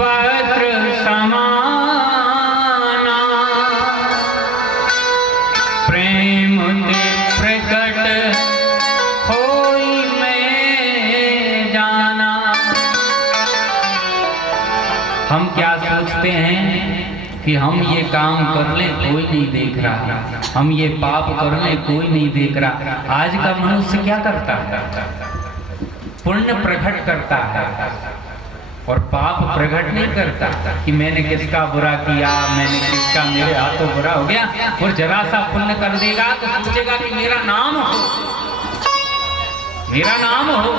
वज्र समाना, प्रेम ते प्रकट होई में जाना। हम क्या सोचते हैं कि हम ये काम कर लें कोई नहीं देख रहा, हम ये पाप कर लें कोई नहीं देख रहा। आज का मनुष्य क्या करता है? पुण्य प्रकट करता है और पाप प्रकट नहीं करता कि मैंने किसका बुरा किया, मैंने किसका, मेरे हाथों बुरा हो गया। और जरा सा पुण्य कर देगा तो सोचेगा कि मेरा नाम हो, मेरा नाम हो।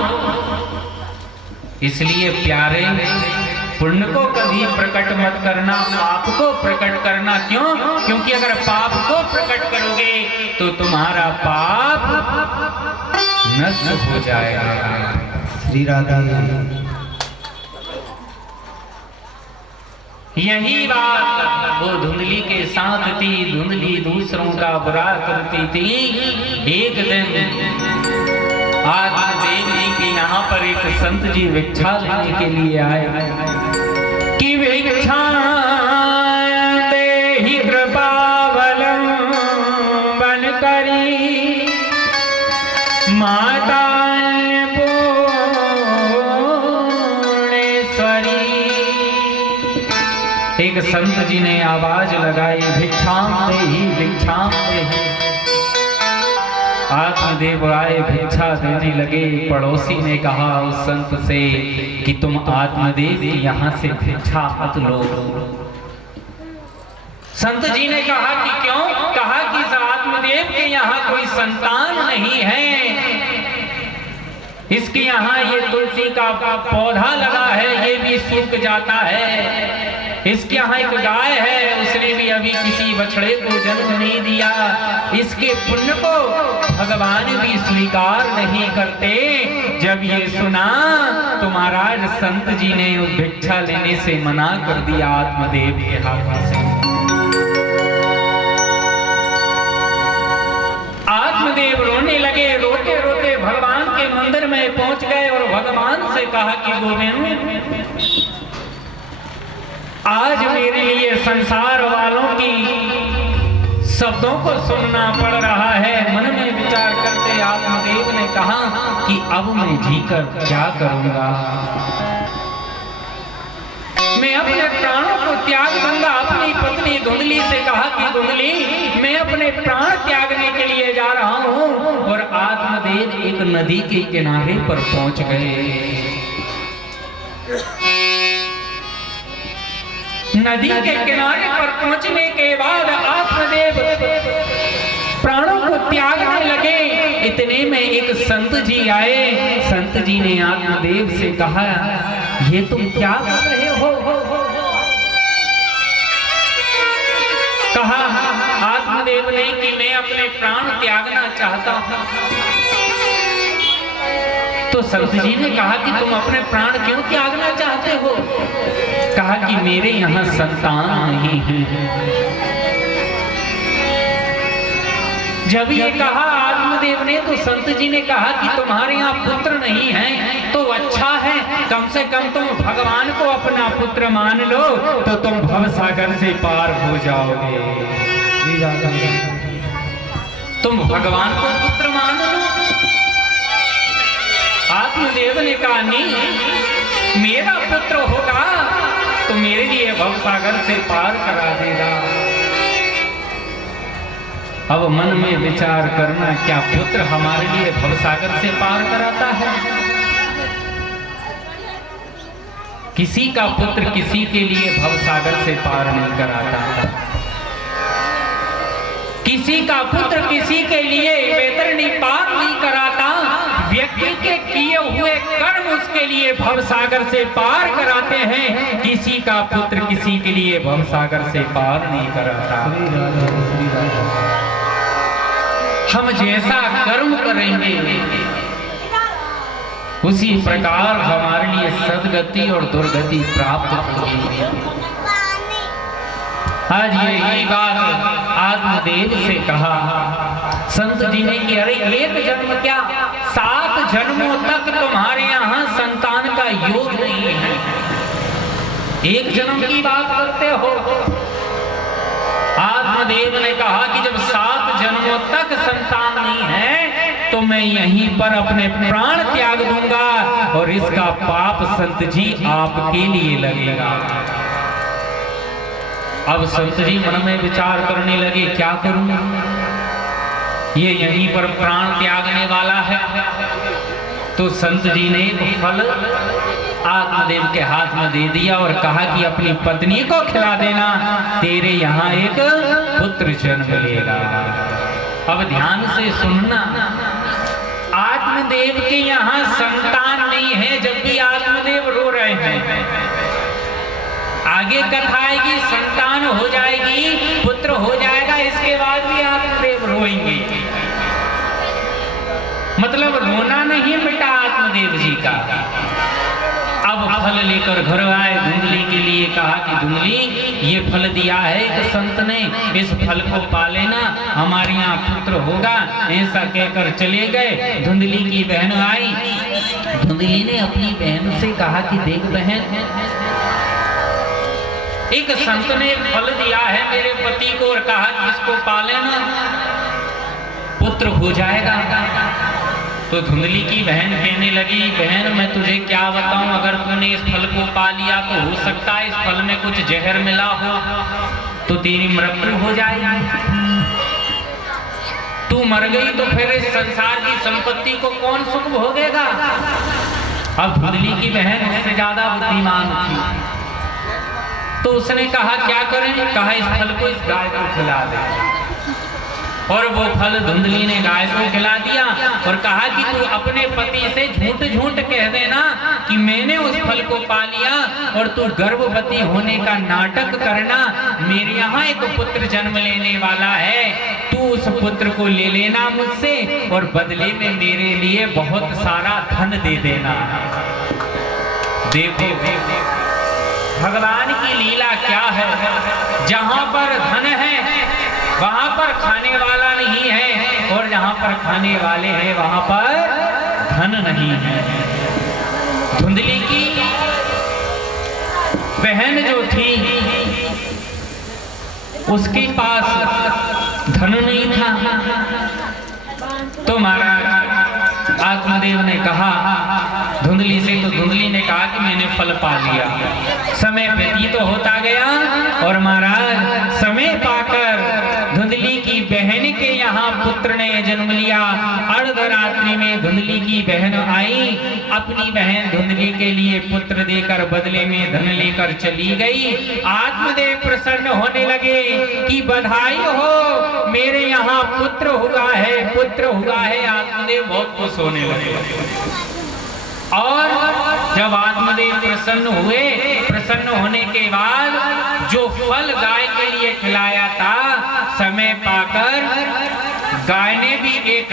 इसलिए प्यारे, पुण्य को कभी प्रकट मत करना, पाप को प्रकट करना। क्यों? क्योंकि अगर पाप को प्रकट करोगे तो तुम्हारा पाप नष्ट हो जाएगा। श्री राधा। यही बात वो धुंधली के साथ थी। धुंधली दूसरों का बुरा करती थी। एक दिन आत्मदेव जी के यहाँ पर एक संत जी भिक्षा लेने के लिए आए कि भिक्षा देहि कृपावलंबन करी, माता एक संत जी ने आवाज लगाई, भिक्षाम देहि भिक्षाम देहि। आत्मदेव आए, भिक्षा देने लगे। पड़ोसी ने कहा उस संत से कि तुम आत्मदेव यहाँ से भिक्षा मत लो। संत जी ने कहा कि क्यों? कहा कि इस आत्मदेव के यहाँ कोई संतान नहीं है, इसके यहाँ ये तुलसी का पौधा लगा है, ये भी सूख जाता है। इसके यहाँ एक गाय है, उसने भी अभी किसी बछड़े को जन्म नहीं दिया। इसके पुण्य को भगवान भी स्वीकार नहीं करते। जब ये सुना तो महाराज संत जी ने भिक्षा लेने से मना कर दिया आत्मदेव के हाथ से। आत्मदेव रोने लगे। रोते रोते भगवान के मंदिर में पहुंच गए और भगवान से कहा कि गोविंद, आज मेरे लिए संसार वालों की शब्दों को सुनना पड़ रहा है। मन में विचार करते आत्मदेव ने कहा कि अब मैं जीकर क्या करूंगा? मैं अपने प्राणों को त्याग दूंगा। अपनी पत्नी धुंधली से कहा कि धुंधली, मैं अपने प्राण त्यागने के लिए जा रहा हूं। और आत्मदेव एक नदी के किनारे पर पहुंच गए। नदी के किनारे पर पहुंचने के बाद आत्मदेव प्राणों को त्यागने लगे। इतने में एक संत जी आए। संत जी ने आत्मदेव से कहा, ये तुम क्या कर रहे हो? कहा आत्मदेव ने कि मैं अपने प्राण त्यागना चाहता हूं। तो संत जी ने कहा कि तुम अपने प्राण क्यों त्यागना चाहते हो? कहा कि मेरे यहाँ संतान नहीं है। जब ये कहा आत्मदेव ने तो संत जी ने कहा कि तुम्हारे यहाँ पुत्र नहीं है तो अच्छा है, कम से कम तुम भगवान को अपना पुत्र मान लो तो तुम भवसागर से पार हो जाओगे। तुम भगवान को पुत्र मान लो। आत्मदेव ने कहा नहीं, मेरा पुत्र होगा तो मेरे लिए भवसागर से पार करा देगा। अब मन में विचार करना, क्या पुत्र हमारे लिए भवसागर से पार कराता है? किसी का पुत्र किसी के लिए भवसागर से पार नहीं कराता। किसी का पुत्र किसी के लिए वैतरणी पार नहीं कराता। व्यक्ति के किए हुए कर्म उसके लिए भवसागर से पार कराते हैं। किसी का पुत्र किसी के लिए भवसागर से पार नहीं कराता। हम जैसा कर्म करेंगे उसी प्रकार हमारे लिए सदगति और दुर्गति प्राप्त होगी। आज यही बात आत्मदेव से कहा संत जी ने कि अरे एक जन्म क्या, 7 जन्मों तक तुम्हारे यहाँ संतान का योग नहीं है। एक जन्म की बात करते हो। आत्मदेव ने कहा कि जब 7 जन्मों तक संतान नहीं है तो मैं यहीं पर अपने प्राण त्याग दूंगा और इसका पाप संत जी आपके लिए लगेगा। अब संत जी मन में विचार करने लगे, क्या करूं, ये यहीं पर प्राण त्यागने वाला है। तो संत जी ने एक फल आत्मदेव के हाथ में दे दिया और कहा कि अपनी पत्नी को खिला देना, तेरे यहाँ एक पुत्र जन्म लेगा। अब ध्यान से सुनना, आत्मदेव के यहाँ संतान नहीं है जब भी आत्मदेव रो रहे हैं। आगे कथा आएगी, संतान हो जाएगी, पुत्र हो जाएगा, इसके बाद भी आत्मदेव रोएंगे। मतलब रोना नहीं बेटा आत्मदेव जी का। अब फल लेकर घर आए, धुंधली के लिए कहा कि धुंधली ये फल दिया है एक संत ने, इस फल को पा लेना, हमारे यहाँ पुत्र होगा। ऐसा कहकर चले गए। धुंधली की बहन आई, धुंधली ने अपनी बहन से कहा कि देख बहन, एक संत ने फल दिया है मेरे पति को और कहा कि इसको पा लेना, पुत्र हो जाएगा। तो धुंधली की बहन कहने लगी, बहन मैं तुझे क्या बताऊं, अगर तूने इस फल को पा लिया तो हो सकता है इस फल में कुछ जहर मिला हो तो तेरी मृत्यु हो जाएगी। तू मर गई तो फिर इस संसार की संपत्ति को कौन सुख भोगेगा। अब धुंधली की बहन उससे ज्यादा बुद्धिमान थी, तो उसने कहा क्या करें, कहा इस फल को इस गाय को खिला दे। और वो फल धुंधली ने गाय को खिला दिया और कहा कि तू अपने पति से झूठ झूठ कह देना कि मैंने उस फल को पा लिया और तू गर्भवती होने का नाटक करना, मेरे यहाँ एक पुत्र जन्म लेने वाला है, तू उस पुत्र को ले लेना मुझसे और बदले में मेरे लिए बहुत सारा धन दे देना। देखो भगवान की लीला क्या है, जहां पर धन है वहां पर खाने वाला नहीं है और जहां पर खाने वाले हैं वहां पर धन नहीं है। धुंधली की बहन जो थी उसके पास धन नहीं था, तो महाराज आत्मदेव ने कहा धुंधली से, तो धुंधली ने कहा कि मैंने फल पा लिया। समय व्यतीत तो होता गया और महाराज समय पाकर धुंधली की बहन के यहाँ पुत्र ने जन्म लिया। अर्धरात्रि में धुंधली की बहन आई, अपनी बहन धुंधली के लिए पुत्र देकर बदले में धन लेकर चली गई। आत्मदेव प्रसन्न होने लगे कि बधाई हो, मेरे यहाँ पुत्र हुआ है, पुत्र हुआ है। आत्मदेव बहुत खुश होने लगे और जब आत्मदेव प्रसन्न हुए, प्रसन्न होने के बाद जो फल गाय के लिए खिलाया था, समय पाकर गाय ने भी एक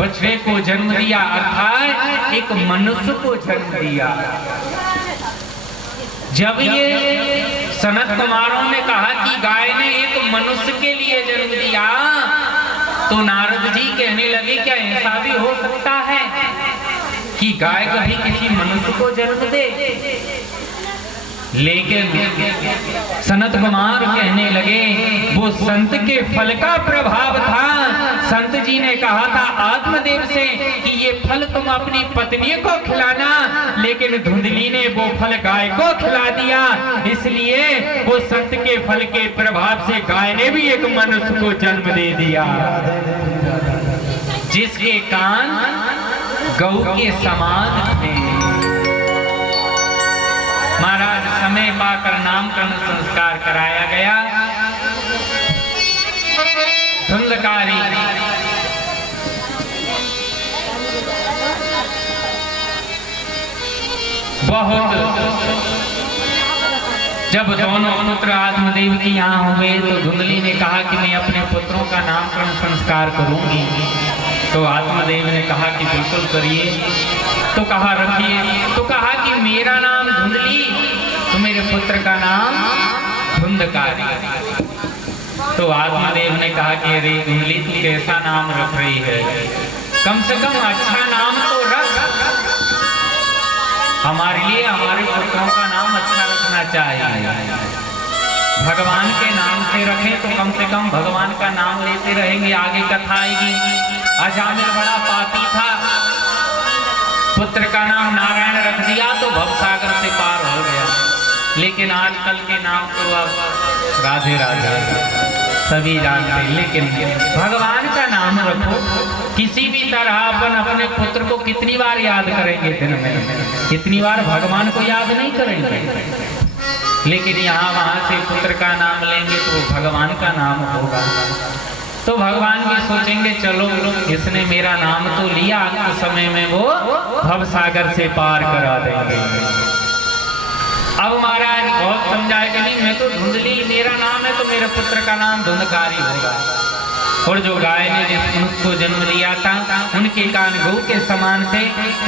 बछड़े को जन्म दिया, अर्थात एक मनुष्य को जन्म दिया। जब ये सनत कुमारों ने कहा कि गाय ने एक मनुष्य के लिए जन्म दिया, तो नारद जी कहने लगे क्या ऐसा भी हो सकता है कि गाय कभी किसी मनुष्य को जन्म दे। लेकिन सनत कुमार कहने लगे वो संत के फल का प्रभाव था। संत जी ने कहा था आत्मदेव से कि ये फल तुम अपनी पत्नी को खिलाना, लेकिन धुंधली ने वो फल गाय को खिला दिया, इसलिए वो संत के फल के प्रभाव से गाय ने भी एक मनुष्य को जन्म दे दिया, जिसके कान गौ के समान थे। महाराज समय पाकर नामकरण संस्कार कराया गया। धुंधकारी बहुत, जब दोनों पुत्र आत्मदेव की यहाँ हुए तो धुंधली ने कहा कि मैं अपने पुत्रों का नामकरण संस्कार करूंगी। तो आत्मदेव ने कहा कि बिल्कुल करिए। तो कहा रखिए। तो कहा कि मेरा नाम धुंधली, तो मेरे पुत्र का नाम धुंधकारी। तो आत्मदेव ने कहा कि अरे धुंधली तू कैसा नाम रख रही है, कम से कम अच्छा नाम तो रख, हमारे लिए हमारे पुत्रों का नाम अच्छा रखना रखना चाहिए। भगवान के नाम से रखें तो कम से कम भगवान का नाम लेते रहेंगे। आगे कथा आएगी। अजामिल बड़ा पापी था, पुत्र का नाम नारायण रख दिया तो भवसागर से पार हो गया। लेकिन आजकल के नाम तो अब राधे राधे सभी जानते हैं, लेकिन भगवान का नाम रखो। किसी भी तरह अपन अपने पुत्र को कितनी बार याद करेंगे दिन में, कितनी बार भगवान को याद नहीं करेंगे। लेकिन यहाँ वहां से पुत्र का नाम लेंगे तो वो भगवान का नाम होगा। तो भगवान भी सोचेंगे चलो इसने मेरा नाम तो लिया, अंत समय में वो भवसागर से पार करा देंगे। अब महाराज बहुत समझाए कि नहीं, मैं तो धुंधली, मेरा नाम है तो मेरे पुत्र का नाम धुंधकारी होगा। और जो गाय ने जिसको जन्म लिया था उनके कान गौ के समान थे,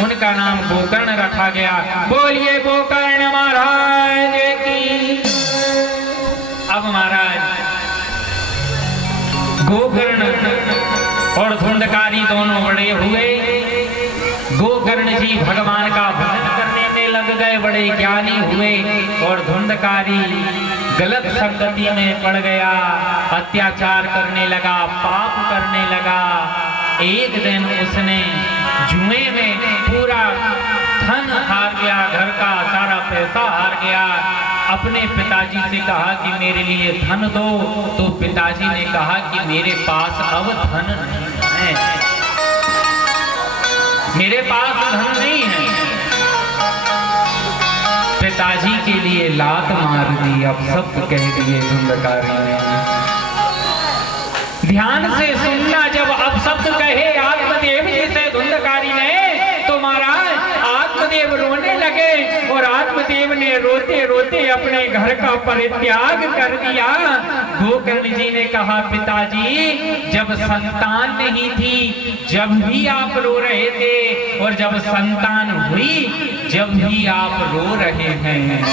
उनका नाम गोकर्ण रखा गया। बोलिए गोकर्ण महाराज की। अब महाराज गोकर्ण और धुंधकारी दोनों बड़े हुए। गोकर्ण जी भगवान का भजन करने में लग गए, बड़े ज्ञानी हुए। और धुंधकारी गलत संगति में पड़ गया, अत्याचार करने लगा, पाप करने लगा। एक दिन उसने जुए में पूरा धन हार गया, घर का सारा पैसा हार गया। अपने पिताजी से कहा कि मेरे लिए धन दो, तो पिताजी ने कहा कि मेरे पास अब धन नहीं है, मेरे पास धन नहीं है। पिताजी के लिए लात मार दी, अब सब कह दिए धुंधकारी ने। ध्यान से सुनना, जब अब शब्द कहे आत्मदेव जी से धुंधकारी ने, तो महाराज आत्मदेव रोने लगे। और आत्मदेव ने रोते रोते अपने घर का परित्याग कर दिया। गोकर्ण जी ने कहा पिताजी, जब संतान नहीं थी जब भी आप रो रहे थे, और जब संतान हुई जब भी आप रो रहे हैं।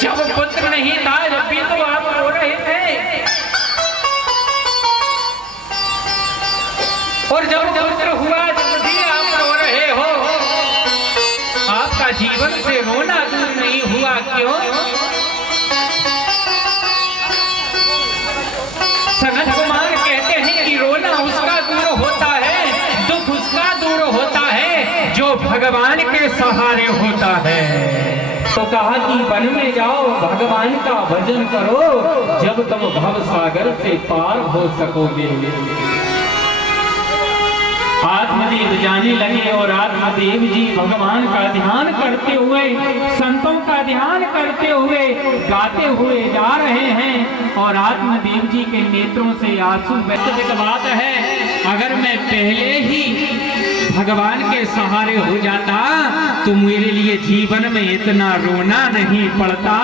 जब पुत्र नहीं था जब भी तो आप रो रहे थे, और जब पुत्र हुआ जब भी आप रो रहे हो। आपका जीवन से रोना दूर नहीं हुआ, क्यों? सनत कुमार कहते हैं कि रोना उसका दूर होता है, दुख उसका दूर होता है जो भगवान के सहारे होता है। तो कहा कि वन में जाओ, भगवान का भजन करो, जब तुम भव सागर से पार हो सकोगे। आत्मदेव जाने लगे और आत्मदेव जी भगवान का ध्यान करते हुए, संतों का ध्यान करते हुए गाते हुए जा रहे हैं। और आत्मदेव जी के नेत्रों से आंसू बहते। बात है, अगर मैं पहले ही भगवान के सहारे हो जाता तो मेरे लिए जीवन में इतना रोना नहीं पड़ता।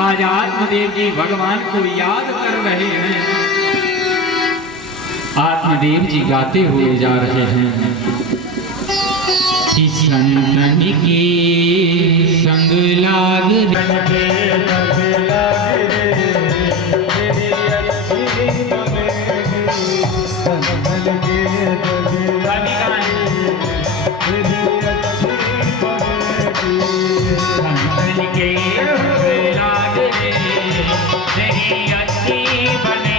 आज आत्मदेव जी भगवान को याद कर रहे हैं। आत्मदेव जी गाते हुए जा रहे हैं कि संतन के संग लाग तेरी अच्छी बने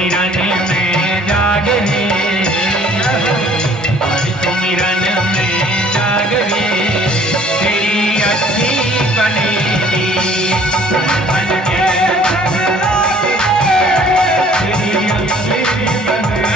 सुमिरन में जाग रे, हरि सुमिरन में जाग रे, तेरी अच्छी बनेगी बन के, तेरी अच्छी बनेगी।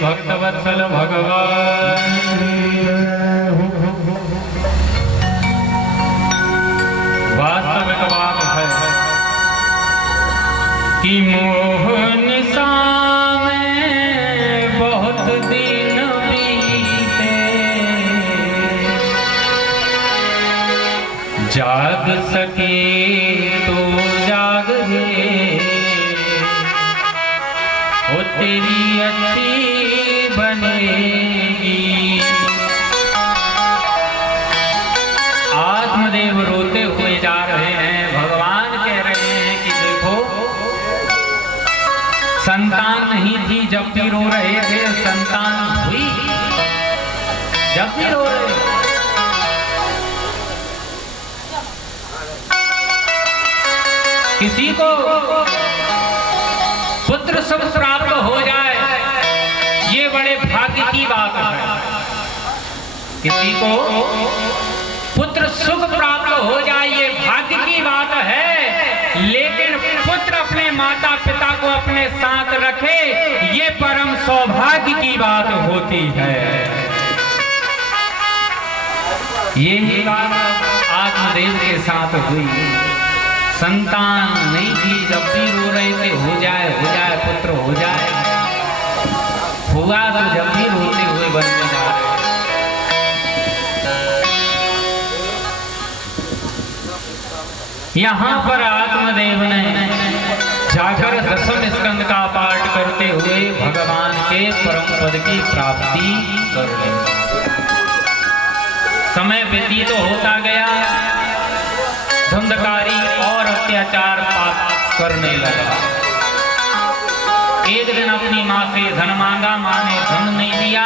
भक्तवत्सल भगवान वास्तविक बात है कि मोहनिशा में बहुत दिन बीते, जाग सके तो जाग रे, वो तेरी अच्छी बनेगी। आत्मदेव रोते हुए जा रहे हैं। भगवान कह रहे हैं कि देखो, संतान नहीं थी जब भी रो रहे थे, संतान हुई जब भी रो रहे थे। किसी को पुत्र सुख प्राप्त हो जाए, ये बड़े भाग्य की बात है। किसी को पुत्र सुख प्राप्त हो जाए, ये भाग्य की बात है। लेकिन पुत्र अपने माता पिता को अपने साथ रखे, ये परम सौभाग्य की बात होती है। यही बात आत्मदेव के साथ हुई। संतान नहीं थी जब भी रो रहे थे, हो जाए पुत्र हो जाए। हुआ तो जब भी रोते हुए बन में जा रहे। यहाँ पर आत्मदेव ने जाकर दशम स्कंद का पाठ करते हुए भगवान के परम पद की प्राप्ति कर ली। समय व्यतीत होता गया। धुंधकारी और अत्याचार पाप करने लगा। एक दिन अपनी माँ से धन मांगा, माँ ने धन नहीं दिया।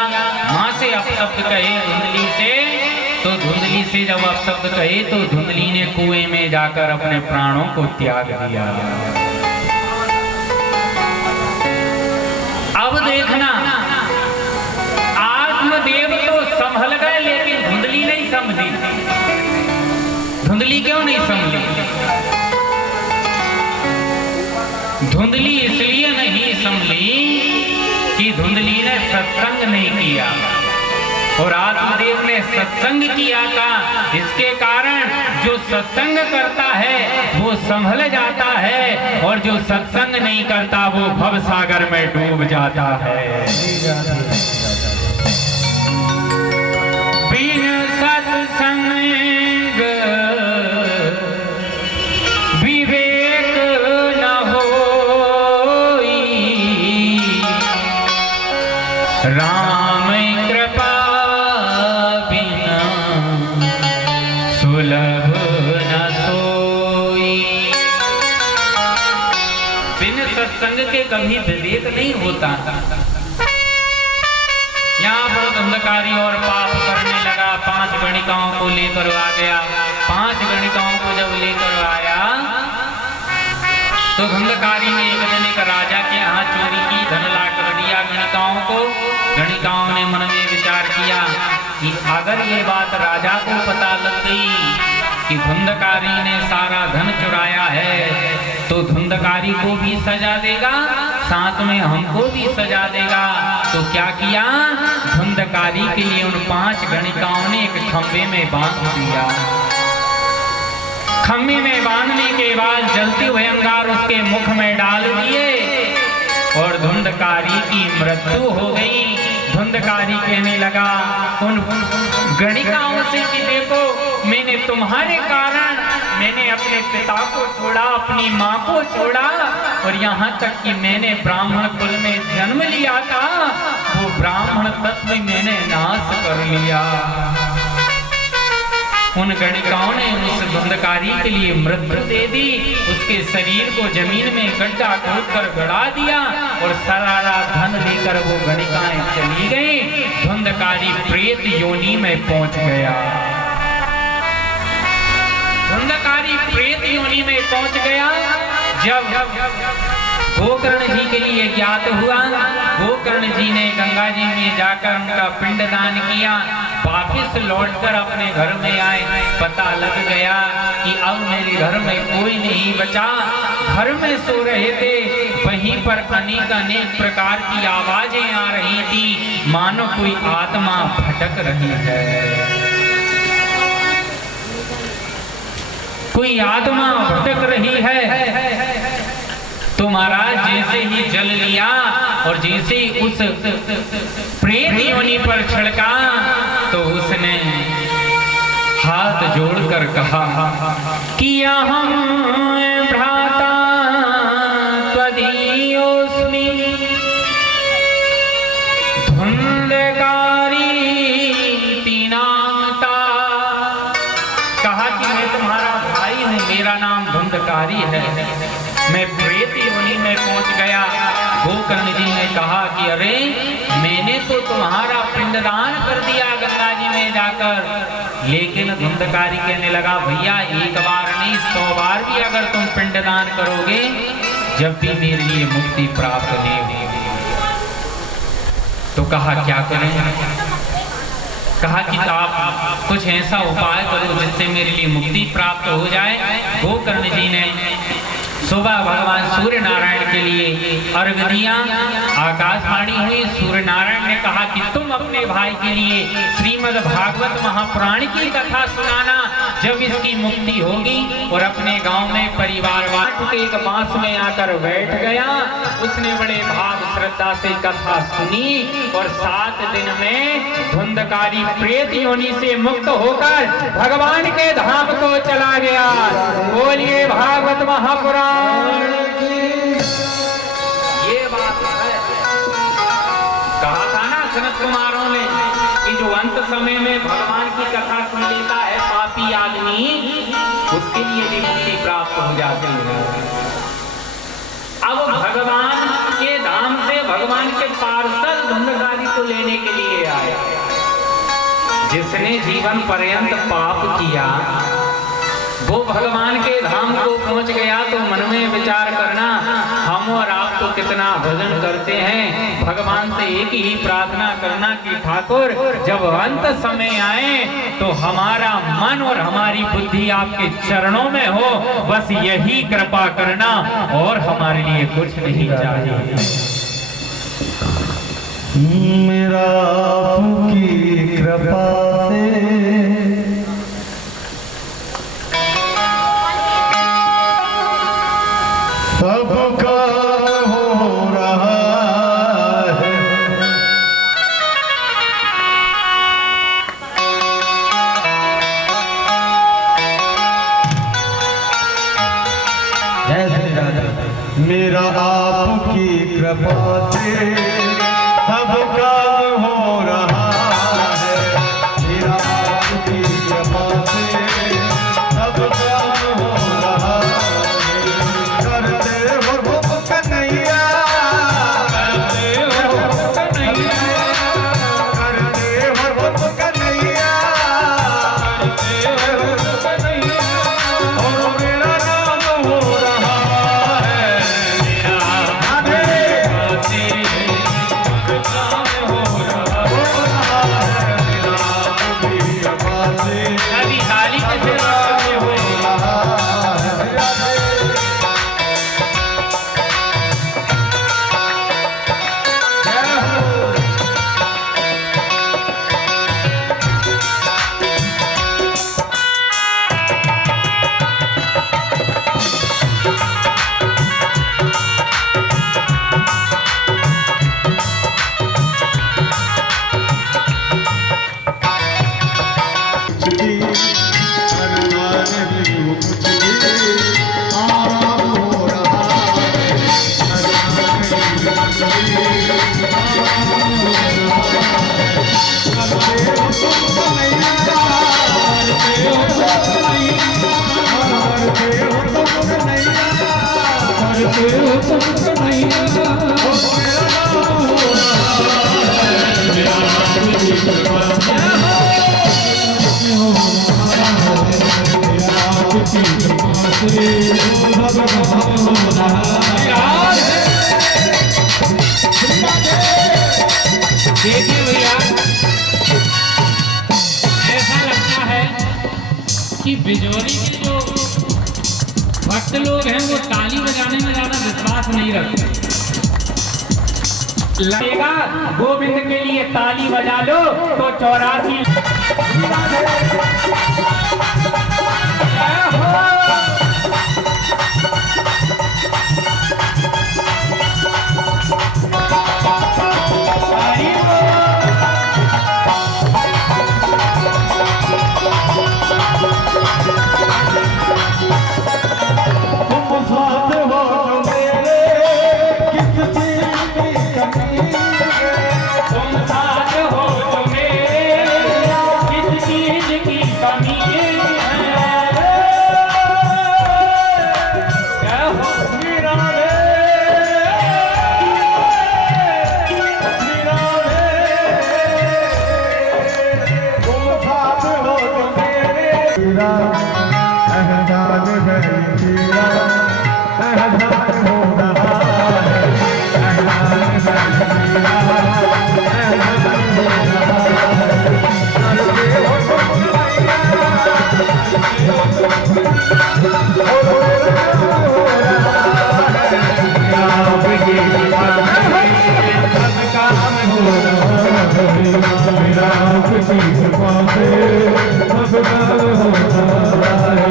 माँ से अपशब्द कहे धुंधली से, तो धुंधली से जब अपशब्द कहे तो धुंधली ने कुएं में जाकर अपने प्राणों को त्याग दिया। अब देखना, आत्मदेव तो संभल गए लेकिन धुंधली नहीं समझी। धुंधली क्यों नहीं संभली? धुंधली इसलिए नहीं संभली कि धुंधली ने सत्संग नहीं किया और आत्मदेव ने सत्संग किया था। इसके कारण जो सत्संग करता है वो संभल जाता है और जो सत्संग नहीं करता वो भवसागर में डूब जाता है। बिन सत्संग राम कृपा बिना सुलभ न सोई। बिन सत्संग के कभी विवेक नहीं होता। यहाँ बहुत अंधकारी और पाप करने लगा। 5 गणिकाओं को लेकर आ गया। 5 गणिकाओं को जब लेकर आया तो धुंधकारी ने एक दिन एक राजा के यहाँ चोरी की, धन ला कर दिया गणिकाओं को। गणिकाओं ने मन में विचार किया कि अगर ये बात राजा को पता लग गई कि धुंधकारी ने सारा धन चुराया है तो धुंधकारी को भी सजा देगा, साथ में हमको भी सजा देगा। तो क्या किया, धुंधकारी के लिए उन 5 गणिकाओं ने एक खंभे में बांध दिया। खम्भे में बांधने के बाद जलते हुए अंगार उसके मुख में डाल दिए और धुंधकारी की मृत्यु हो गई। धुंधकारी कहने लगा उन गणिकाओं से कि देखो, मैंने तुम्हारे कारण मैंने अपने पिता को छोड़ा, अपनी माँ को छोड़ा और यहाँ तक कि मैंने ब्राह्मण कुल में जन्म लिया था, वो ब्राह्मण तत्व मैंने नाश कर लिया। उन गणिकाओं ने उस धुंधकारी के लिए मृत्यु दे दी। उसके शरीर को जमीन में गड्ढा खोदकर गड़ा दिया और सारा धन लेकर वो गणिकाएं चली गई। धुंधकारी प्रेत योनि में पहुंच गया। धुंधकारी प्रेत योनि में पहुंच गया। जब गोकर्ण जी के लिए ज्ञात हुआ, गोकर्ण जी ने गंगा जी में जाकर उनका पिंडदान किया। वापिस लौटकर अपने घर में आए। पता लग गया कि अब मेरे घर में कोई नहीं बचा। घर में सो रहे थे, वहीं पर अनेक प्रकार की आवाजें आ रही थी, मानो कोई आत्मा भटक रही है। कोई आत्मा भटक रही है। तो महाराज जैसे ही जल लिया और जैसे ही उस प्रेत योनि पर छिड़का तो उसने हाथ जोड़कर कहा कि अहम भ्राता त्वदीयोऽस्मि धुंधकारी है, मैं प्रेत योनि में पहुंच गया। गोकर्ण जी ने कहा कि अरे मैंने तो तुम्हारा पिंडदान कर दिया गंगा जी में जाकर, लेकिन धुंधकारी कहने लगा भैया एक बार नहीं 100 बार भी अगर तुम पिंडदान करोगे जब भी मेरे लिए मुक्ति प्राप्त नहीं होगी। तो कहा क्या करें? कहा कि आप कुछ ऐसा उपाय करो जिससे मेरे लिए मुक्ति प्राप्त हो जाए। गोकर्ण जी ने सुबह भगवान सूर्य नारायण के लिए अर्घ दिया। आकाशवाणी हुई, सूर्य नारायण ने कहा कि तुम अपने भाई के लिए श्रीमद् भागवत महापुराण की कथा सुनाना, जब इसकी मुक्ति होगी। और अपने गांव में परिवार वाले एक बांस में आकर बैठ गया। उसने बड़े भाव श्रद्धा से कथा सुनी और 7 दिन में धुंधकारी प्रेत योनि से मुक्त होकर भगवान के धाम को चला गया। बोलिए भागवत महापुराण। ये बात है, कहा था ना सनत कुमारों ने कि जो अंत समय में भगवान की कथा सुन लेता है पापी आदमी, उसके लिए भी मुक्ति प्राप्त हो जाती है। अब भगवान के धाम से भगवान के पार्षद धुंधकारी को लेने के लिए आए। जिसने जीवन पर्यंत पाप किया वो भगवान के धाम को पहुंच गया। तो मन में विचार करना, हम और आप तो कितना भजन करते हैं, भगवान से एक ही प्रार्थना करना कि ठाकुर जब अंत समय आए तो हमारा मन और हमारी बुद्धि आपके चरणों में हो, बस यही कृपा करना और हमारे लिए कुछ नहीं चाहिए। मेरा आपकी कृपा से सबका हो रहा है। जय श्री राधे। मेरा आपकी कृपा से सबका हो रहा है। मेरा आपकी कृपा से सबका हो रहा है। देखिए भैया, ऐसा लगता है कि बिजोरी के जो भक्त लोग हैं वो ताली बजाने में ज्यादा विश्वास नहीं रखते। लगेगा गोविंद के लिए ताली बजा लो तो 84 तुम साथ हो तो मेरे किस चीज की कमी से सब काम होता है।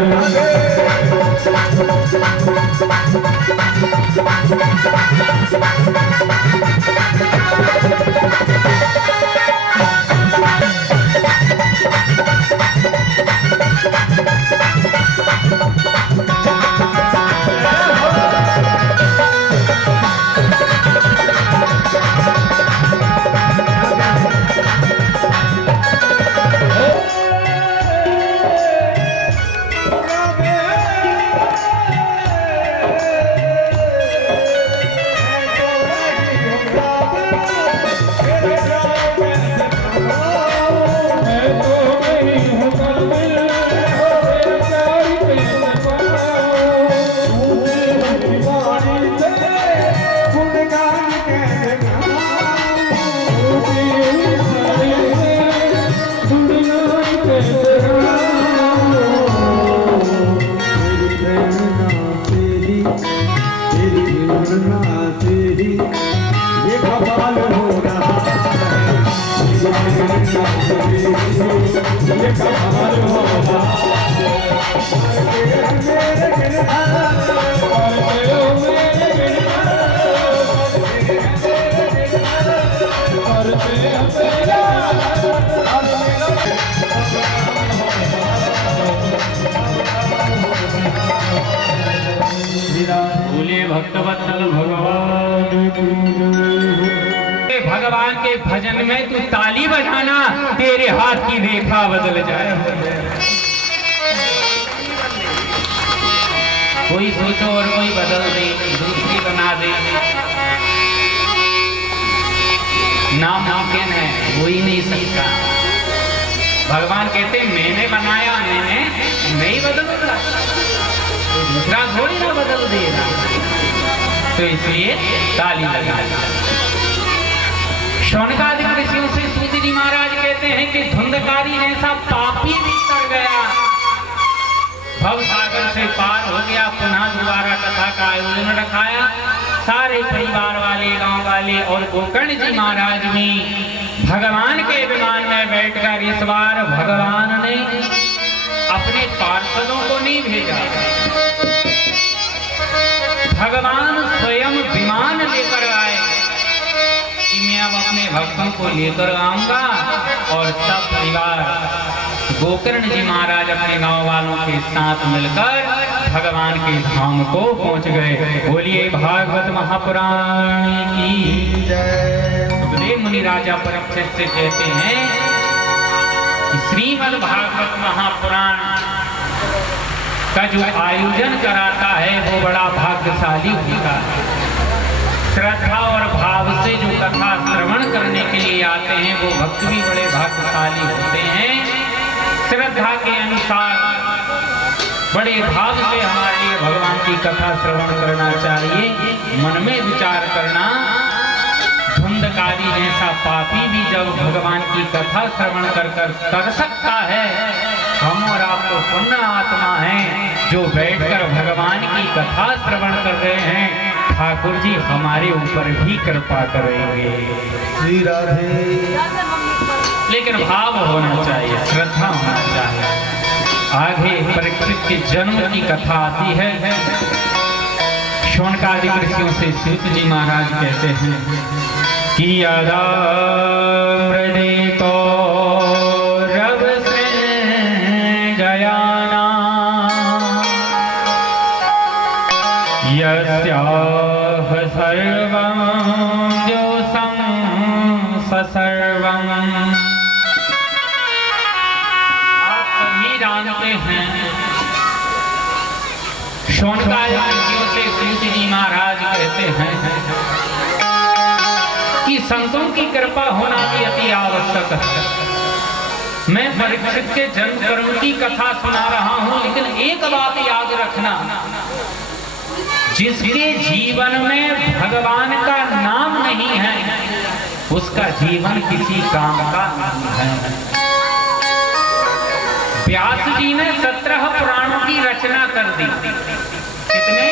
बोलिए भक्तवत्सल भगवान भगवान के भजन में तू ताली बजाना, तेरे हाथ की रेखा बदल जाए। कोई सोचो और कोई बदल दे, दूसरी बना दे, नामुमकिन है, हो ही नहीं सकता। भगवान कहते मैंने बनाया, मैंने नहीं बदलूंगा, तो दूसरा थोड़ी ना बदल देगा। तो इसलिए ताली लगा। शौनकादि ऋषियों से सूत जी महाराज कहते हैं कि धुंधकारी जैसा पापी भी कर गया, भव सागर से पार हो गया, पुनः दोबारा कथा का आयोजन रखाया। सारे परिवार वाले, गांव वाले और गोकर्ण जी महाराज भी भगवान के विमान में बैठकर इस बार भगवान ने अपने पार्षदों को नहीं भेजा, भगवान स्वयं विमान लेकर आए कि मैं अब अपने भक्तों को लेकर आऊंगा। और सब परिवार गोकर्ण जी महाराज अपने गांव वालों के साथ मिलकर भगवान के धाम को पहुंच गए। बोलिए भागवत महापुराण की जय। सुखदेव मुनि राजा परीक्षित से कहते हैं कि श्रीमद् भागवत महापुराण का जो आयोजन कराता है वो बड़ा भाग्यशाली होता है। श्रद्धा और भाव से जो कथा श्रवण करने के लिए आते हैं वो भक्त भी बड़े भाग्यशाली होते हैं। श्रद्धा के अनुसार बड़े भाव से हमारे लिए भगवान की कथा श्रवण करना चाहिए। मन में विचार करना, धुंधकारी जैसा पापी भी जब भगवान की कथा श्रवण कर सकता है, हम और आप तो पुण्य आत्मा हैं जो बैठकर भगवान की कथा श्रवण कर रहे हैं। ठाकुर जी हमारे ऊपर भी कृपा करेंगे। श्री राधे। लेकिन भाव होना चाहिए, श्रद्धा होना चाहिए। आगे परीक्षित के जन्म की कथा आती है। शौनकादि ऋषियों से सूत जी महाराज कहते हैं कि यदा मृदे को रव सृजयाना यस्याह सर्वं जोसं ससर्वं। आप सभी जानते हैं शौनकादि ऋषियों से सूत जी महाराज कहते हैं कि संतों की कृपा होना भी अति आवश्यक है। मैं परीक्षित के जन्म कर्म की कथा सुना रहा हूं, लेकिन एक बात याद रखना, जिसके जीवन में भगवान का नाम नहीं है उसका जीवन किसी काम का नहीं है। व्यास जी ने 17 पुराणों की रचना कर दी। कितने?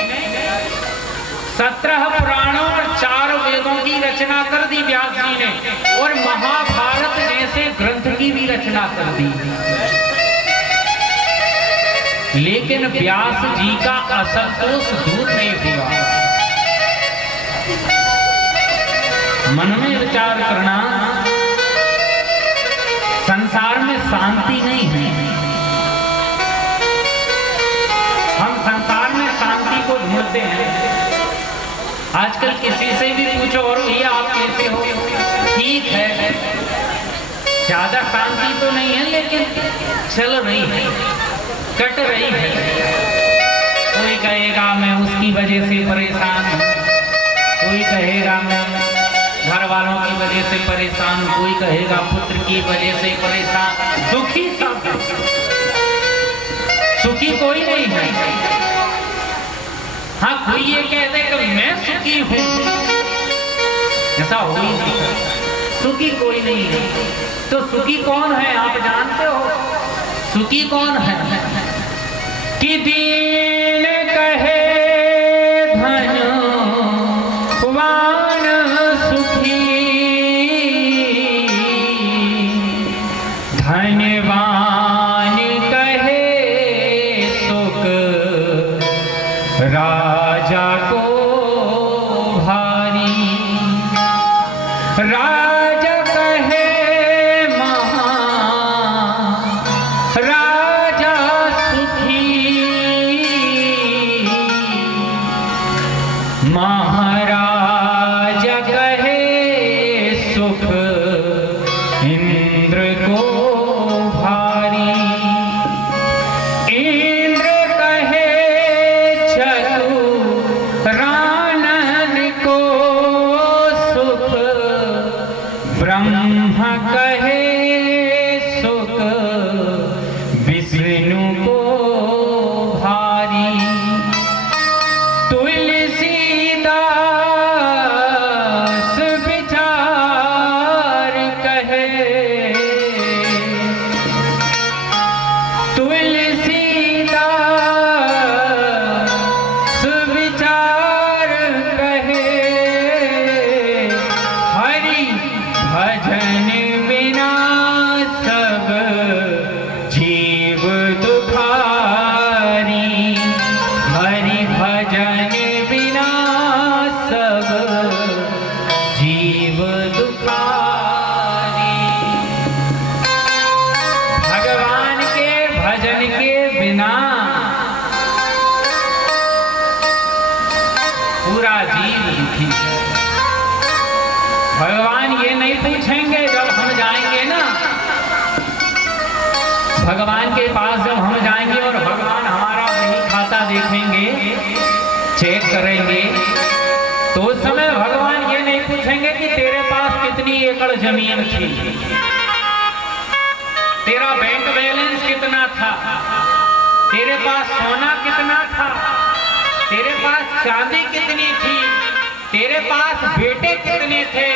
17 पुराणों और 4 वेदों की रचना कर दी व्यास जी ने और महाभारत जैसे ग्रंथ की भी रचना कर दी, लेकिन व्यास जी का असंतोष दूर नहीं हुआ। मन में विचार करना, संसार में शांति नहीं है। हम संसार में शांति को ढूंढते हैं। आजकल किसी से भी पूछो और भैया आप कैसे हो, ठीक है, ज्यादा शांति तो नहीं है लेकिन चल रही है, कट रही है। कोई कहेगा मैं उसकी वजह से परेशान हूं, कोई कहेगा मैं घर वालों की वजह से परेशान हूं, कोई कहेगा पुत्र की वजह से परेशान। दुखी सब, सुखी कोई नहीं है। हाँ, कोई ये कहते कि मैं सुखी हूं, ऐसा हो ही नहीं, सुखी कोई नहीं है। तो सुखी कौन है आप जानते हो? सुखी कौन है? कि दीन कहे धनवान कहे सुख राजा को भारी, राजा कहे महा राजा सुखी, महाराजा कहे सुख इंद्र को भारी, इंद्र कहे चतुरानन को सुख, ब्रह्मा कहे सुख विष्णु को भारी, तुलसीदास विचार कहे, तुलसीदास विचार कहे, हरि भजन बिना सब जीव दुखारी, हरि भजन बिना सब जीव दुखारी। भगवान के भजन के बिना पूरा जीव दुखी। भगवान ये नहीं पूछेंगे जब हम जाएंगे ना, भगवान के पास जब हम जाएंगे और भगवान हमारा वही खाता देखेंगे, चेक करेंगे, तो उस समय भगवान ये नहीं पूछेंगे कि तेरे पास कितनी एकड़ जमीन थी, तेरा बैंक बैलेंस कितना था, तेरे पास सोना कितना था, तेरे पास चांदी कितनी थी, तेरे पास बेटे कितने थे,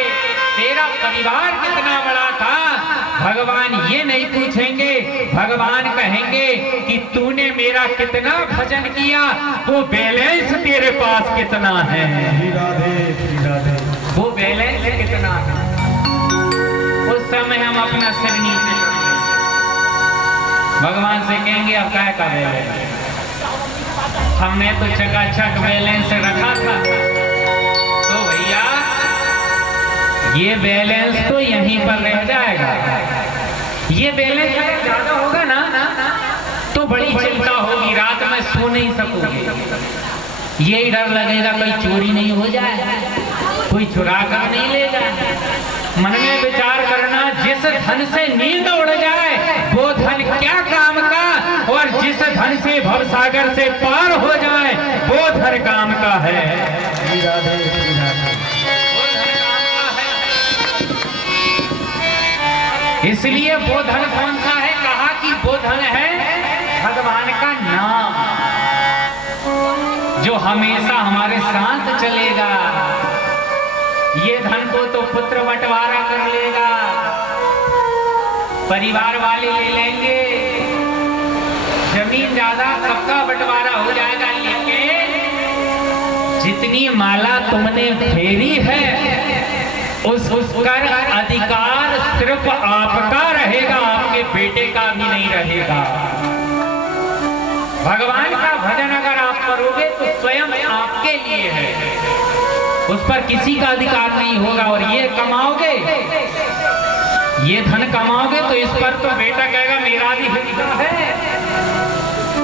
तेरा परिवार कितना बड़ा था। भगवान ये नहीं पूछेंगे। भगवान कहेंगे कि तूने मेरा कितना भजन किया, वो बैलेंस तेरे पास कितना है, राधे राधे, वो बैलेंस कितना है। उस समय हम अपना सिर नीचे करेंगे, भगवान से कहेंगे अब क्या का बैलेंस, हमने तो चकाचक बैलेंस रखा था, तो भैया ये बैलेंस तो यहीं पर रह जाएगा। ये बैलेंस अगर ज्यादा होगा ना तो बड़ी चिंता होगी, रात में सो नहीं सकूंगी, यही डर लगेगा कोई चोरी नहीं हो जाए, कोई चुरा कर नहीं ले जाए। मन में विचार करना, जिस धन से नींद उड़ जाए वो धन क्या काम का, और जिस धन से भवसागर से पार हो जाए वो धन काम का है। राधे राधे, इसलिए वो धन कौन सा है? कहा कि वो धन है भगवान का नाम, जो हमेशा हमारे साथ चलेगा। ये धन को तो पुत्र बंटवारा कर लेगा, परिवार वाले ले लेंगे, जमीन ज्यादा सबका बंटवारा हो जाएगा, लेकिन जितनी माला तुमने फेरी है उसका अधिकार सिर्फ आपका रहेगा, आपके बेटे का भी नहीं रहेगा। भगवान का भजन अगर आप करोगे तो स्वयं आपके लिए है, उस पर किसी का अधिकार नहीं होगा। और ये कमाओगे, ये धन कमाओगे तो इस पर तो बेटा कहेगा मेरा भी हिस्सा है,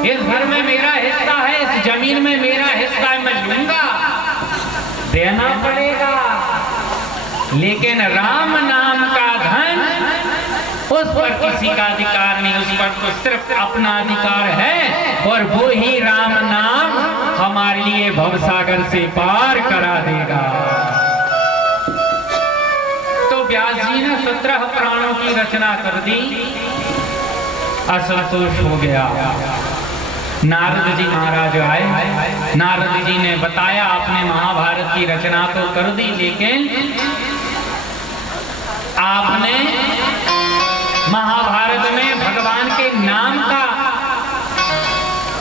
इस घर में मेरा हिस्सा है, इस जमीन में मेरा हिस्सा है, मैं लूंगा, देना पड़ेगा। लेकिन राम नाम का धन, उस पर किसी का अधिकार नहीं, उस पर तो सिर्फ अपना अधिकार है। और वो ही राम नाम हमारे लिए भवसागर से पार करा देगा। तो व्यास जी ने 17 पुराणों की रचना कर दी, असंतोष हो गया। नारद जी महाराज आए, नारद जी ने बताया आपने महाभारत की रचना तो कर दी, लेकिन आपने महाभारत में भगवान के नाम का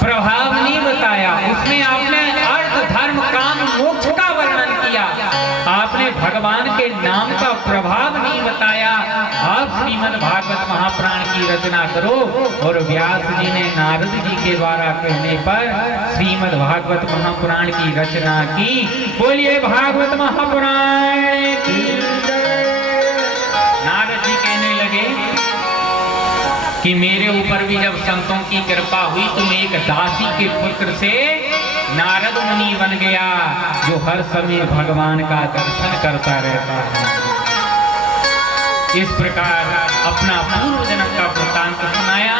प्रभाव नहीं बताया, उसमें आपने अर्थ धर्म काम मोक्ष का वर्णन किया, आपने भगवान के नाम का प्रभाव नहीं बताया। आप श्रीमद् भागवत महापुराण की रचना करो। और व्यास जी ने नारद जी के द्वारा कहने पर श्रीमद् भागवत महापुराण की रचना की। बोलिए भागवत महापुराण की। नारद जी कहने लगे कि मेरे ऊपर भी जब संतों की कृपा हुई तो मैं एक दासी के पुत्र से नारद मुनि बन गया, जो हर समय भगवान का दर्शन करता रहता है। इस प्रकार अपना पूर्व जन्म का वृत्तांत सुनाया।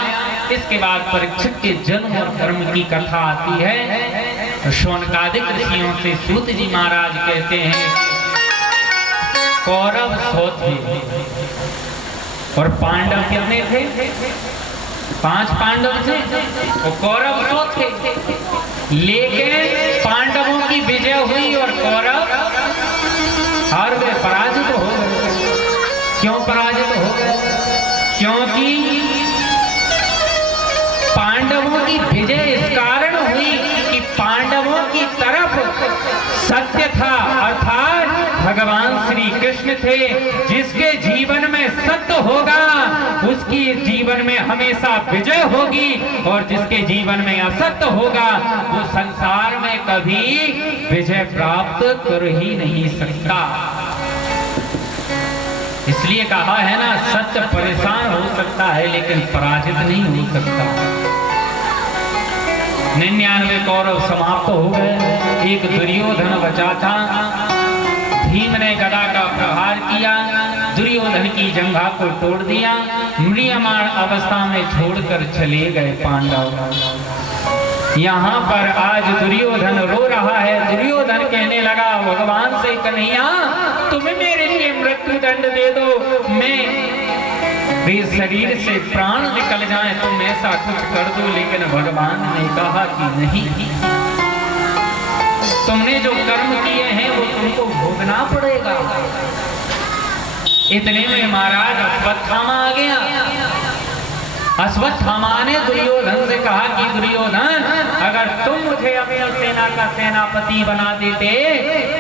इसके बाद परीक्षित के जन्म और कर्म की कथा आती है। शौनकादिक ऋषियों से सूत जी महाराज कहते हैं, कौरव 100 थे और पांडव कितने थे? 5 पांडव थे और कौरव 100 थे। लेकिन पांडवों की विजय हुई और कौरव हार गए, पराजित हो गए। क्यों पराजित हो गए? क्योंकि पांडवों की विजय इस कारण हुई कि पांडवों की तरफ सत्य था, अर्थात भगवान श्री कृष्ण थे। जिसके जीवन में सत्य होगा उसकी जीवन में हमेशा विजय होगी, और जिसके जीवन में असत्य होगा वो संसार में कभी विजय प्राप्त कर ही नहीं सकता। इसलिए कहा है ना, सत्य परेशान हो सकता है लेकिन पराजित नहीं हो सकता। 99 कौरव समाप्त हो गए, एक दुर्योधन बचा था। भीम ने गदा का प्रहार किया, दुर्योधन की जंघा को तोड़ दिया, म्रियमाण अवस्था में छोड़कर चले गए पांडव। यहाँ पर आज दुर्योधन रो रहा है। दुर्योधन कहने लगा भगवान से, कन्हैया तुम्हें मेरे लिए मृत्यु दंड दे दो, मैं शरीर से प्राण निकल जाए, तुम ऐसा कुछ कर दो। लेकिन भगवान ने कहा कि नहीं, तुमने जो कर्म किए हैं वो तुमको भोगना पड़ेगा। इतने में महाराज अश्वत्थामा आ गया। अश्वत्थामा ने दुर्योधन से कहा कि दुर्योधन, अगर तुम मुझे अपनी सेना का सेनापति बना देते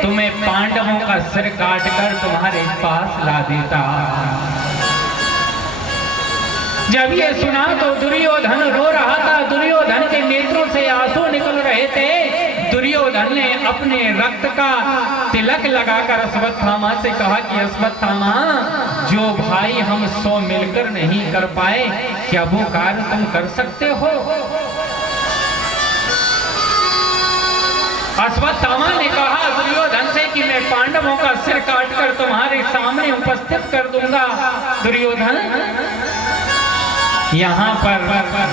तो मैं पांडवों का सिर काटकर तुम्हारे पास ला देता। जब ये सुना तो दुर्योधन रो रहा था, दुर्योधन के नेत्रों से आंसू निकल रहे थे। दुर्योधन ने अपने रक्त का तिलक लगाकर अश्वत्थामा से कहा कि अश्वत्थामा, जो भाई हम 100 मिलकर नहीं कर पाए, क्या वो कार्य तुम कर सकते हो? अश्वत्थामा ने कहा दुर्योधन से कि मैं पांडवों का सिर काटकर तुम्हारे सामने उपस्थित कर दूंगा। दुर्योधन, यहाँ पर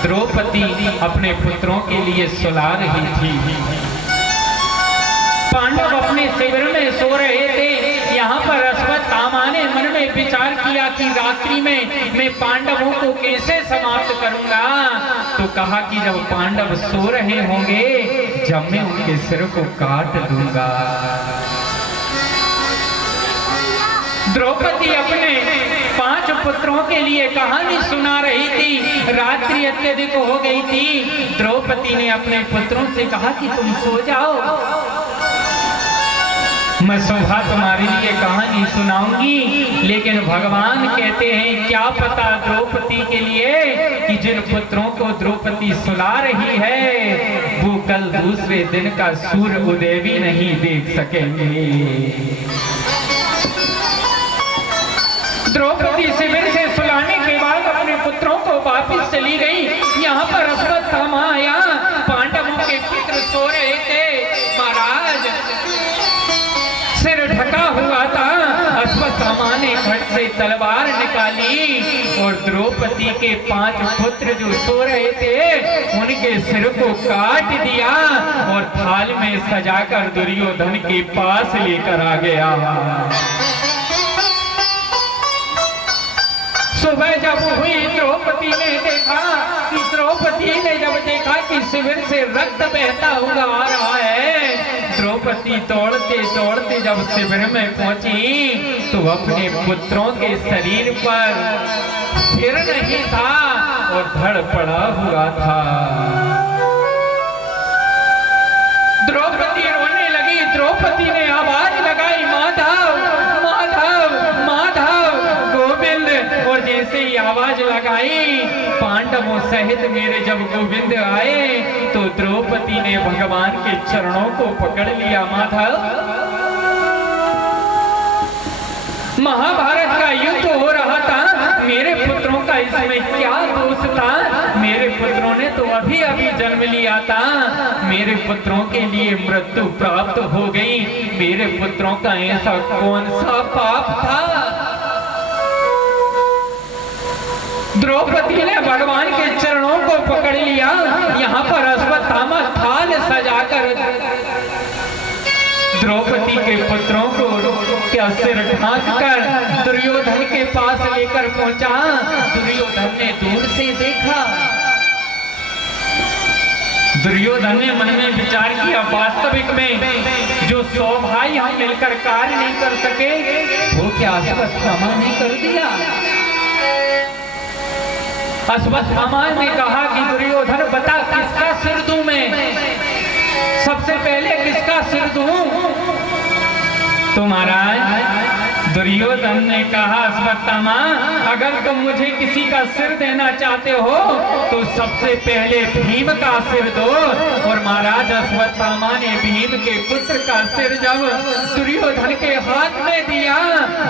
द्रौपदी अपने पुत्रों के लिए सुला रही थी। पांडव अपने शिविर में सो रहे थे। यहाँ पर अश्वत्थामा ने मन में विचार किया कि रात्रि में मैं पांडवों को कैसे समाप्त करूंगा। तो कहा कि जब पांडव सो रहे होंगे, जब मैं उनके सिर को काट दूंगा। द्रौपदी अपने 5 पुत्रों के लिए कहानी सुना रही थी। रात्रि अत्यधिक हो गई थी। द्रौपदी ने अपने पुत्रों से कहा कि तुम सो जाओ। मैं शोभा तुम्हारे लिए कहानी सुनाऊंगी, लेकिन भगवान कहते हैं क्या पता द्रौपदी के लिए कि जिन पुत्रों को द्रौपदी सुला रही है वो कल दूसरे दिन का सूर्य उदय भी नहीं देख सकेंगे। द्रौपदी शिविर से सुलाने के बाद अपने पुत्रों को वापस चली गई। यहाँ पर अश्वत्थामा आया, पांडवों के पुत्र सो रहे थे। महाराज सिर ढका हुआ था। अश्वत्थामा ने खट से तलवार निकाली और द्रौपदी के 5 पुत्र जो सो रहे थे उनके सिर को काट दिया और थाल में सजाकर दुर्योधन के पास लेकर आ गया। सुबह जब हुई द्रौपदी ने जब देखा कि शिविर से रक्त बहता हुआ आ रहा है, द्रौपदी दौड़ते दौड़ते जब शिविर में पहुंची तो अपने पुत्रों के शरीर पर सिर नहीं था और धड़ पड़ा हुआ था। द्रौपदी रोने लगी। द्रौपदी ने आवाज लगाई, माधव माधव माधव गोविंद। और जैसे ही आवाज लगाई पांडवों सहित मेरे जब गोविंद आए तो द्रौपदी ने भगवान के चरणों को पकड़ लिया। माधव, महाभारत का युद्ध हो रहा था, मेरे पुत्रों का इसमें क्या दोष था? मेरे पुत्रों ने तो अभी अभी जन्म लिया था, मेरे पुत्रों के लिए मृत्यु प्राप्त हो गई। मेरे पुत्रों का ऐसा कौन सा पाप था? द्रौपदी ने भगवान के चरणों को पकड़ लिया। यहाँ पर अश्वत्थामा थाल सजाकर द्रौपदी के पुत्रों को क्या सिर ढांक कर दुर्योधन के पास लेकर पहुंचा। दुर्योधन ने दूर से देखा। दुर्योधन ने मन में विचार किया, वास्तविक में जो 100 भाई हम मिलकर कार्य नहीं कर सके वो क्या अश्वत्थामा ने कर दिया। अश्वत्थामा ने कहा कि दुर्योधन बता किसका सिर दूं मैं, सबसे पहले किसका सिर दूं? तो महाराज दुर्योधन ने कहा, अश्वत्थामा अगर तुम मुझे किसी का सिर देना चाहते हो तो सबसे पहले भीम का सिर दो। और महाराज अश्वत्थामा ने भीम के पुत्र का सिर जब दुर्योधन के हाथ में दिया,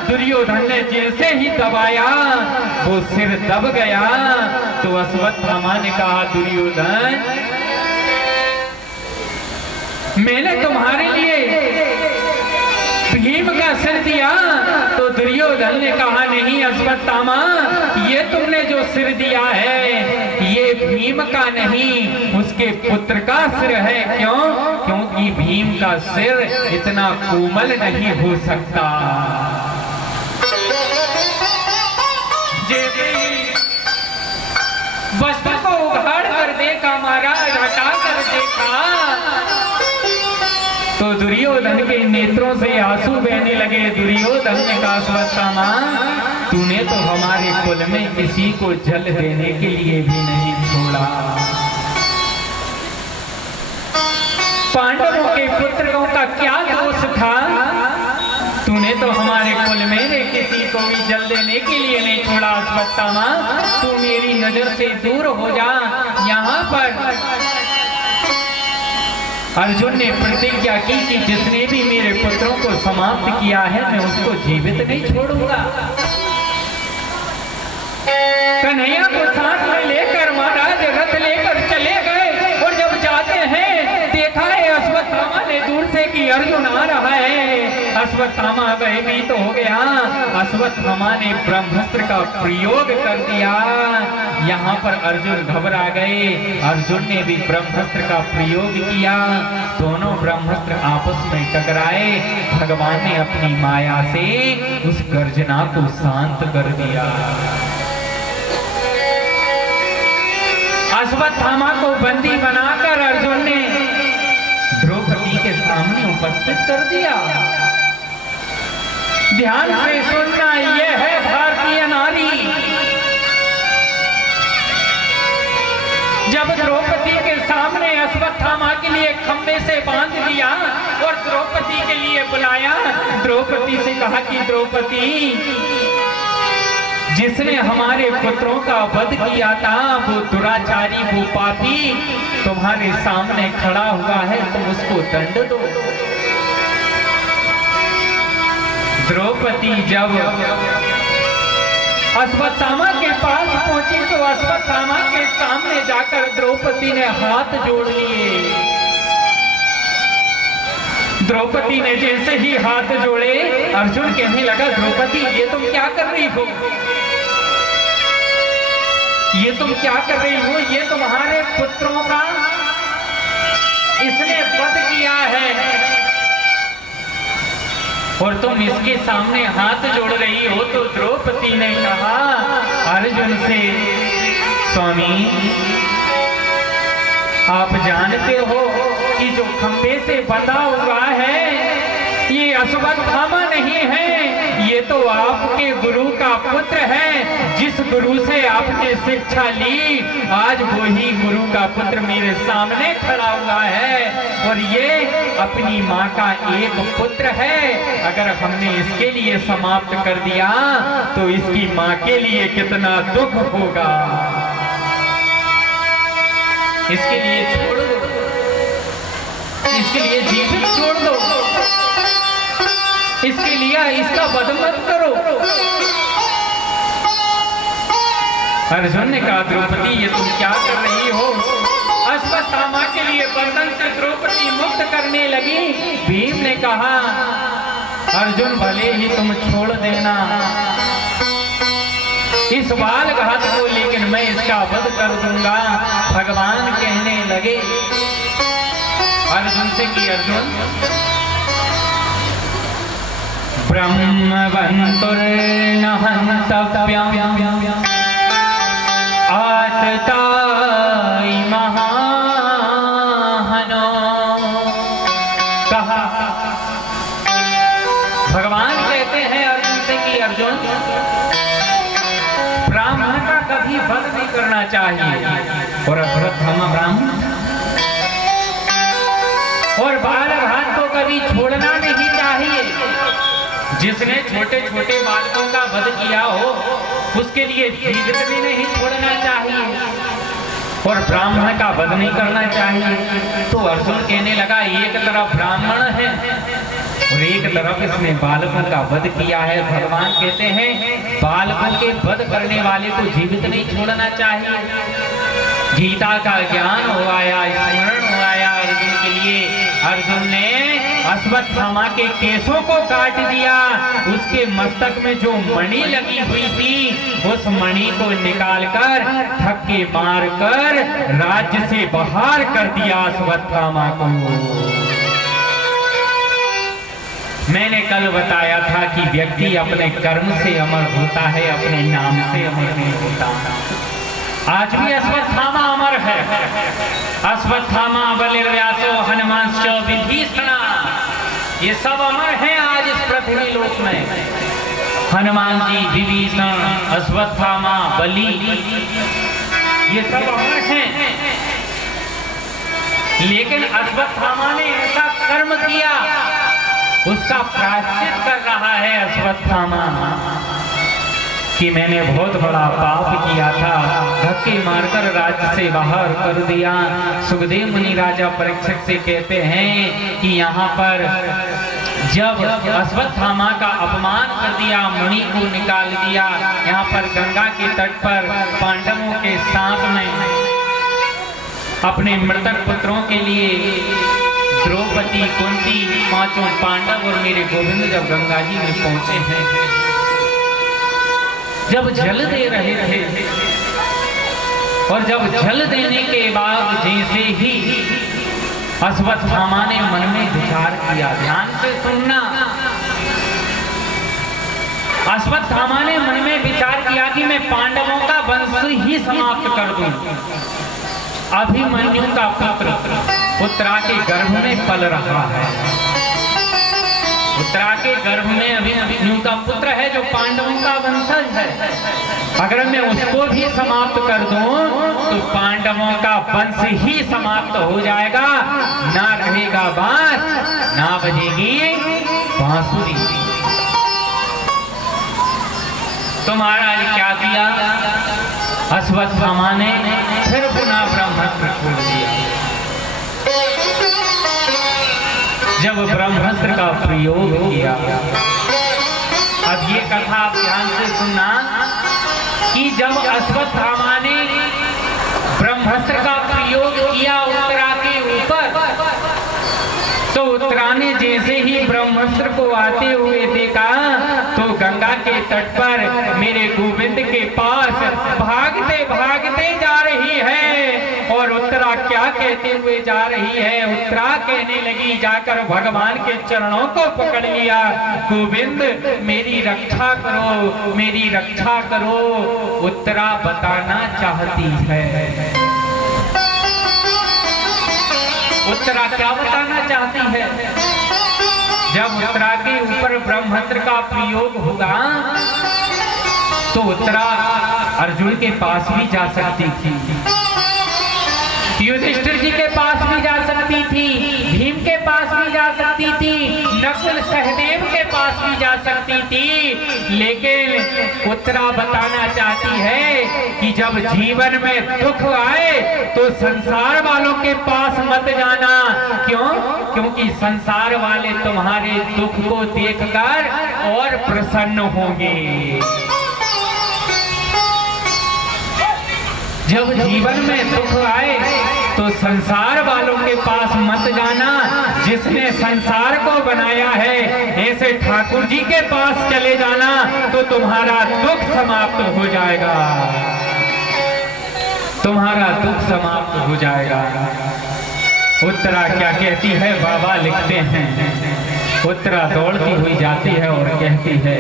दुर्योधन ने जैसे ही दबाया वो सिर दब गया। तो अश्वत्थामा ने कहा, दुर्योधन मैंने तुम्हारे लिए भीम का सिर दिया। तो दुर्योधन ने कहा, नहीं अश्वत्थामा, ये तुमने जो सिर दिया है ये भीम का नहीं उसके पुत्र का सिर है। क्यों? क्योंकि भीम का सिर इतना कोमल नहीं हो सकता। वस्त्र को उघाड़ कर देखा महाराज, हटा कर देखा तो दुर्योधन के नेत्रों से आंसू बहने लगे। दुर्योधन ने कहा, अश्वत्थामा तूने तो हमारे कुल में किसी को जल देने के लिए भी नहीं छोड़ा। पांडवों के पुत्रों का क्या दोष था? तूने तो हमारे कुल में किसी को भी जल देने के लिए नहीं छोड़ा। अश्वत्थामा तू मेरी नजर से दूर हो जा। यहाँ पर अर्जुन ने प्रतिज्ञा की कि जिसने भी मेरे पुत्रों को समाप्त किया है मैं उसको जीवित नहीं छोड़ूंगा। कन्हैया को साथ में लेकर महाराज रथ लेकर चले गए और जब जाते हैं देखा है अश्वत्थामा ने दूर से कि अर्जुन आ रहा है। अश्वत्थामा भयभीत हो गया। अश्वत्थामा ने ब्रह्मास्त्र का प्रयोग कर दिया। यहाँ पर अर्जुन घबरा गए। अर्जुन ने भी ब्रह्मास्त्र का प्रयोग किया। दोनों ब्रह्मास्त्र आपस में टकराए। भगवान ने अपनी माया से उस गर्जना को शांत कर दिया। अश्वत्थामा को बंदी बनाकर अर्जुन ने द्रौपदी के सामने उपस्थित कर दिया। ध्यान से सुनना, यह है भारतीय नारी। जब द्रौपदी के सामने अश्वत्थामा के लिए खंबे से बांध दिया और द्रौपदी के लिए बुलाया। द्रौपदी से कहा कि द्रौपदी, जिसने हमारे पुत्रों का वध किया था, वो दुराचारी, वो पापी तुम्हारे सामने खड़ा हुआ है, तुम उसको दंड दो। द्रौपदी जब अश्वत्थामा के पास पहुंची तो अश्वत्थामा के सामने जाकर द्रौपदी ने हाथ जोड़ लिए। द्रौपदी ने जैसे ही हाथ जोड़े, अर्जुन कहने लगा, द्रौपदी ये तुम क्या कर रही हो? ये तुम क्या कर रही हो? ये तुम्हारे पुत्रों का इसने वध किया है और तुम इसके सामने हाथ जोड़ रही हो। तो द्रौपदी ने कहा अर्जुन से, स्वामी आप जानते हो कि जो खंबे से बंधा हुआ है ये अश्वत्थामा नहीं है, ये तो आपके गुरु का पुत्र है। जिस गुरु से आपने शिक्षा ली, आज वही गुरु का पुत्र मेरे सामने खड़ा हुआ है और ये अपनी माँ का एक पुत्र है। अगर हमने इसके लिए समाप्त कर दिया तो इसकी माँ के लिए कितना दुख होगा। इसके लिए छोड़ दो, इसके लिए जीवित छोड़ दो, इसके लिए इसका वध मत करो। अर्जुन ने कहा, द्रौपदी ये तुम क्या कर रही हो? अश्वत्थामा के लिए बंधन से द्रौपदी मुक्त करने लगी। भीम ने कहा, अर्जुन भले ही तुम छोड़ देना इस बाल घात को, लेकिन मैं इसका वध कर दूंगा। भगवान कहने लगे अर्जुन से कि अर्जुन, ब्रह्मवन्तुर्न हन्तव्यम् आततायि महाहनो। कहा, भगवान कहते हैं अर्जुन से कि अर्जुन, ब्राह्मण का कभी वध नहीं करना चाहिए। और अश्वत्थामा ब्राह्मण और बाल घात को कभी छोड़ना नहीं चाहिए। जिसने छोटे छोटे बालकों का वध किया हो उसके लिए जीवित भी नहीं छोड़ना चाहिए और ब्राह्मण का वध नहीं करना चाहिए। तो अर्जुन कहने लगा, एक तरफ ब्राह्मण है और एक तरफ इसने बालकों का वध किया है। भगवान कहते हैं बालकों के वध करने वाले को जीवित नहीं छोड़ना चाहिए। गीता का ज्ञान हो आया, स्मरण हो आया अर्जुन के लिए। अर्जुन ने अश्वत्थामा के केसों को काट दिया। उसके मस्तक में जो मणि लगी हुई थी उस मणि को निकालकर धक्के मारकर राज्य से बाहर कर दिया अश्वत्थामा को। मैंने कल बताया था कि व्यक्ति अपने कर्म से अमर होता है, अपने नाम से अमर नहीं होता। आज भी अश्वत्थामा अमर है। अश्वत्थामा, बलिर्व्यासो, हनुमांश्च, विभीषण, ये सब अमर हैं आज इस पृथ्वी लोक में। हनुमान जी, विभीषण, अश्वत्थामा, बलि, ये सब अमर हैं। लेकिन अश्वत्थामा ने ऐसा कर्म किया, उसका प्रायश्चित कर रहा है अश्वत्थामा कि मैंने बहुत बड़ा पाप किया था, धक्के मारकर राज्य से बाहर कर दिया। सुखदेव मुनि राजा परीक्षित से कहते हैं कि यहाँ पर जब अश्वत्थामा का अपमान कर दिया, मणि को निकाल दिया, यहाँ पर गंगा के तट पर पांडवों के साथ में अपने मृतक पुत्रों के लिए द्रौपदी, कुंती, पांचों पांडव और मेरे गोविंद जब गंगा जी में पहुंचे हैं, जब जल दे रहे थे और जब जल देने के बाद जैसे ही अश्वत्थामा ने मन में विचार किया, ध्यान से सुनना, अश्वत्थामा ने मन में विचार किया कि मैं पांडवों का वंश ही समाप्त कर दूं। अभिमन्यु का पुत्र उत्तरा के गर्भ में पल रहा है, उत्तरा के गर्भ में अभिमन्यु का पुत्र है जो पांडवों का वंशज है। अगर मैं उसको भी समाप्त कर दूं तो पांडवों का वंश ही समाप्त हो जाएगा। ना रहेगा बांस, ना बजेगी बांसुरी। तो महाराज क्या किया, अश्वत्थामा ने फिर पुनः ब्रह्मास्त्र छोड़ दिया। जब ब्रह्मास्त्र का प्रयोग किया, अब ये कथा आप ध्यान से सुनना कि जब अश्वत्थामा ने ब्रह्मास्त्र का प्रयोग किया उत्तरा के ऊपर, तो उत्तरा ने जैसे ही ब्रह्मास्त्र को आते हुए देखा तो गंगा के तट पर मेरे गोविंद के पास भागते भागते जा रही है। और उत्तरा क्या कहते हुए जा रही है, उत्तरा कहने लगी, जाकर भगवान के चरणों को पकड़ लिया, गोविंद मेरी रक्षा करो, मेरी रक्षा करो। उत्तरा बताना चाहती है, उत्तरा क्या बताना चाहती है, जब उत्तरा के ऊपर ब्रह्मास्त्र का प्रयोग होगा तो उत्तरा अर्जुन के पास भी जा सकती थी, युधिष्ठिर जी के पास भी जा सकती थी, भीम के पास भी जा सकती थी, नकुल सहदेव के पास भी जा सकती थी। लेकिन उत्तरा बताना चाहती है कि जब जीवन में दुख आए तो संसार वालों के पास मत जाना। क्यों? क्योंकि संसार वाले तुम्हारे दुख को देखकर और प्रसन्न होंगे। जब जीवन में दुख आए तो संसार वालों के पास मत जाना, जिसने संसार को बनाया है ऐसे ठाकुर जी के पास चले जाना तो तुम्हारा दुख समाप्त हो जाएगा, तुम्हारा दुख समाप्त हो जाएगा। उत्तरा क्या कहती है, बाबा लिखते हैं, उत्तरा दौड़ती हुई जाती है और कहती है,